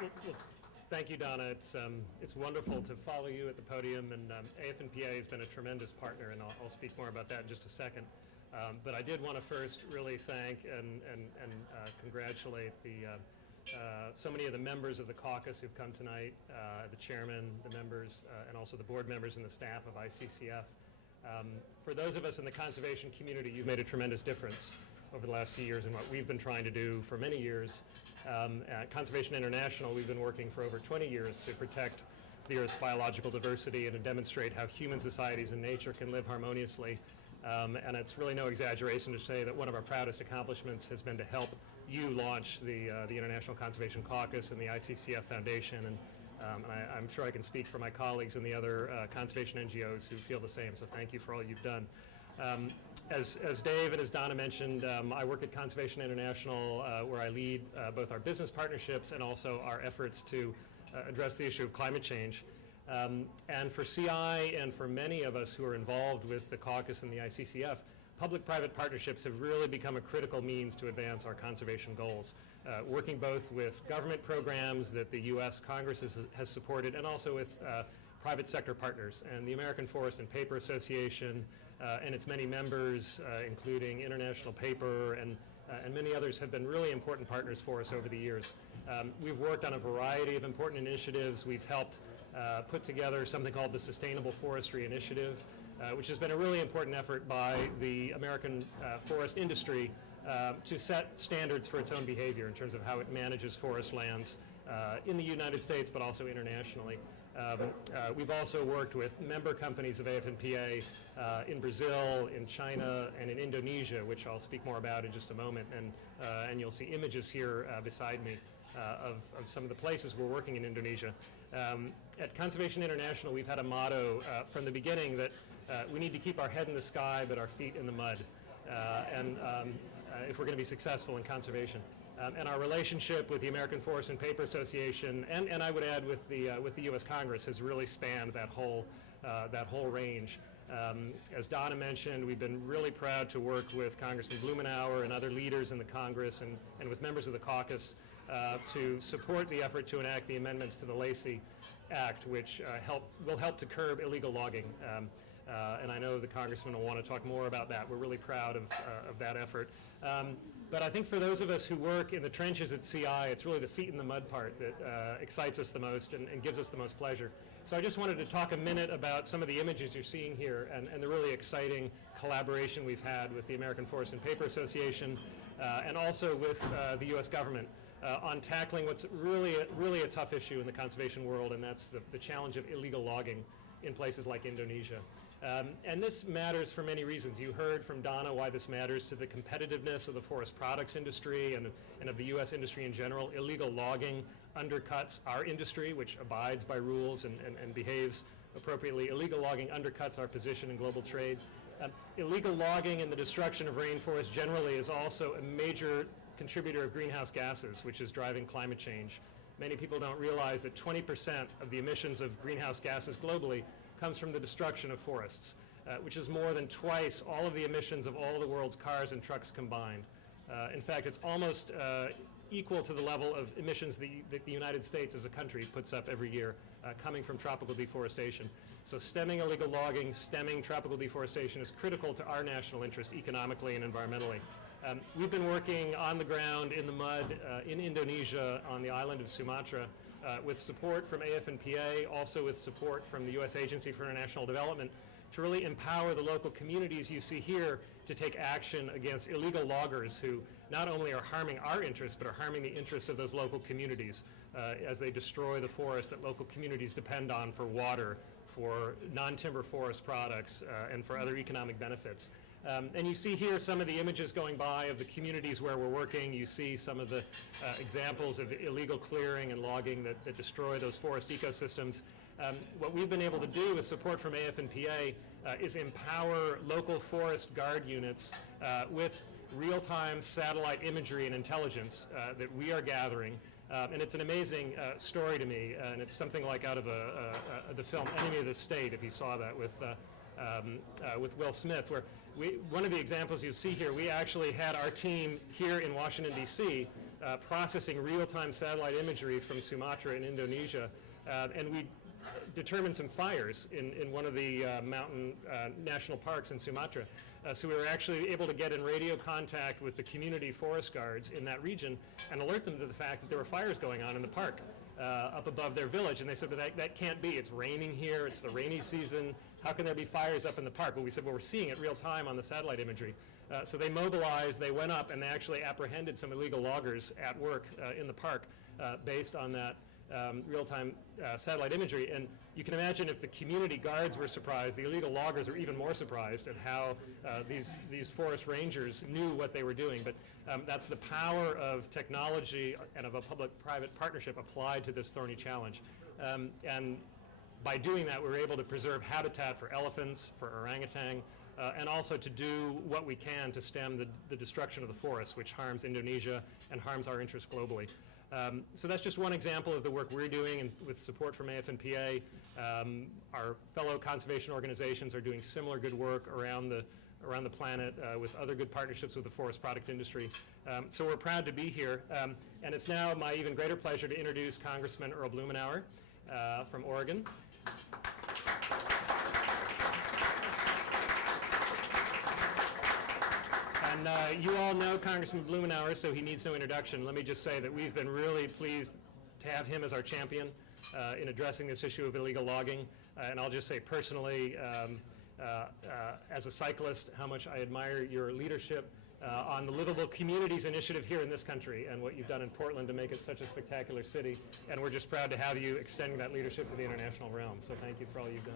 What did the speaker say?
Well, thank you, Donna. It's wonderful to follow you at the podium, and AFNPA has been a tremendous partner, and I'll speak more about that in just a second. But I did want to first really thank and congratulate so many of the members of the caucus who've come tonight, the chairman, the members, and also the board members and the staff of ICCF. For those of us in the conservation community, you've made a tremendous difference over the last few years in what we've been trying to do for many years. At Conservation International, we've been working for over 20 years to protect the Earth's biological diversity and to demonstrate how human societies and nature can live harmoniously. And it's really no exaggeration to say that one of our proudest accomplishments has been to help you launch the International Conservation Caucus and the ICCF Foundation. And I'm sure I can speak for my colleagues and the other conservation NGOs who feel the same. So thank you for all you've done. As Dave and as Donna mentioned, I work at Conservation International, where I lead both our business partnerships and also our efforts to address the issue of climate change. And for CI and for many of us who are involved with the caucus and the ICCF, public-private partnerships have really become a critical means to advance our conservation goals, working both with government programs that the U.S. Congress has supported and also with private sector partners. And the American Forest and Paper Association and its many members, including International Paper and many others, have been really important partners for us over the years. We've worked on a variety of important initiatives. We've helped put together something called the Sustainable Forestry Initiative, which has been a really important effort by the American forest industry to set standards for its own behavior in terms of how it manages forest lands in the United States, but also internationally. We've also worked with member companies of AFNPA in Brazil, in China, and in Indonesia, which I'll speak more about in just a moment. And you'll see images here beside me of some of the places we're working in Indonesia. At Conservation International, we've had a motto from the beginning that we need to keep our head in the sky but our feet in the mud, if we're going to be successful in conservation. And our relationship with the American Forest and Paper Association, and I would add with the U.S. Congress, has really spanned that whole range. As Donna mentioned, we've been really proud to work with Congressman Blumenauer and other leaders in the Congress and with members of the caucus to support the effort to enact the amendments to the Lacey Act, which will help to curb illegal logging. And I know the congressman will want to talk more about that. We're really proud of that effort. But I think for those of us who work in the trenches at CI, it's really the feet in the mud part that excites us the most and gives us the most pleasure. So I just wanted to talk a minute about some of the images you're seeing here and the really exciting collaboration we've had with the American Forest and Paper Association and also with the U.S. government on tackling what's really a tough issue in the conservation world, and that's the challenge of illegal logging in places like Indonesia. And this matters for many reasons. You heard from Donna why this matters to the competitiveness of the forest products industry and of the U.S. industry in general. Illegal logging undercuts our industry, which abides by rules and behaves appropriately. Illegal logging undercuts our position in global trade. Illegal logging and the destruction of rainforests generally is also a major contributor of greenhouse gases, which is driving climate change. Many people don't realize that 20% of the emissions of greenhouse gases globally comes from the destruction of forests, which is more than twice all of the emissions of all the world's cars and trucks combined. In fact, it's almost equal to the level of emissions that the United States as a country puts up every year coming from tropical deforestation. So stemming illegal logging, stemming tropical deforestation is critical to our national interest economically and environmentally. We've been working on the ground in the mud in Indonesia on the island of Sumatra with support from AFNPA, also with support from the U.S. Agency for International Development, to really empower the local communities you see here to take action against illegal loggers who not only are harming our interests, but are harming the interests of those local communities as they destroy the forests that local communities depend on for water, for non-timber forest products, and for other economic benefits. And you see here some of the images going by of the communities where we're working. You see some of the examples of illegal clearing and logging that destroy those forest ecosystems. What we've been able to do with support from AFNPA is empower local forest guard units with real-time satellite imagery and intelligence that we are gathering. And it's an amazing story to me, and it's something like out of the film Enemy of the State, if you saw that with Will Smith, where one of the examples you see here, we actually had our team here in Washington, D.C. processing real-time satellite imagery from Sumatra in Indonesia, and we determined some fires in one of the mountain national parks in Sumatra. So we were actually able to get in radio contact with the community forest guards in that region and alert them to the fact that there were fires going on in the park up above their village. And they said, but that can't be. It's raining here. It's the rainy season. How can there be fires up in the park? Well, we said, well, we're seeing it real time on the satellite imagery. So they mobilized, they went up, and they actually apprehended some illegal loggers at work in the park based on that real-time satellite imagery. And you can imagine if the community guards were surprised, the illegal loggers are even more surprised at how these forest rangers knew what they were doing. But that's the power of technology and of a public-private partnership applied to this thorny challenge. And by doing that, we were able to preserve habitat for elephants, for orangutan, and also to do what we can to stem the destruction of the forests, which harms Indonesia and harms our interests globally. So that's just one example of the work we're doing, and with support from AFNPA. Our fellow conservation organizations are doing similar good work around the planet with other good partnerships with the forest product industry. So we're proud to be here. And it's now my even greater pleasure to introduce Congressman Earl Blumenauer from Oregon. And you all know Congressman Blumenauer, so he needs no introduction. Let me just say that we've been really pleased to have him as our champion in addressing this issue of illegal logging. And I'll just say personally, as a cyclist, how much I admire your leadership on the Livable Communities Initiative here in this country and what you've done in Portland to make it such a spectacular city. And we're just proud to have you extending that leadership to the international realm. So thank you for all you've done.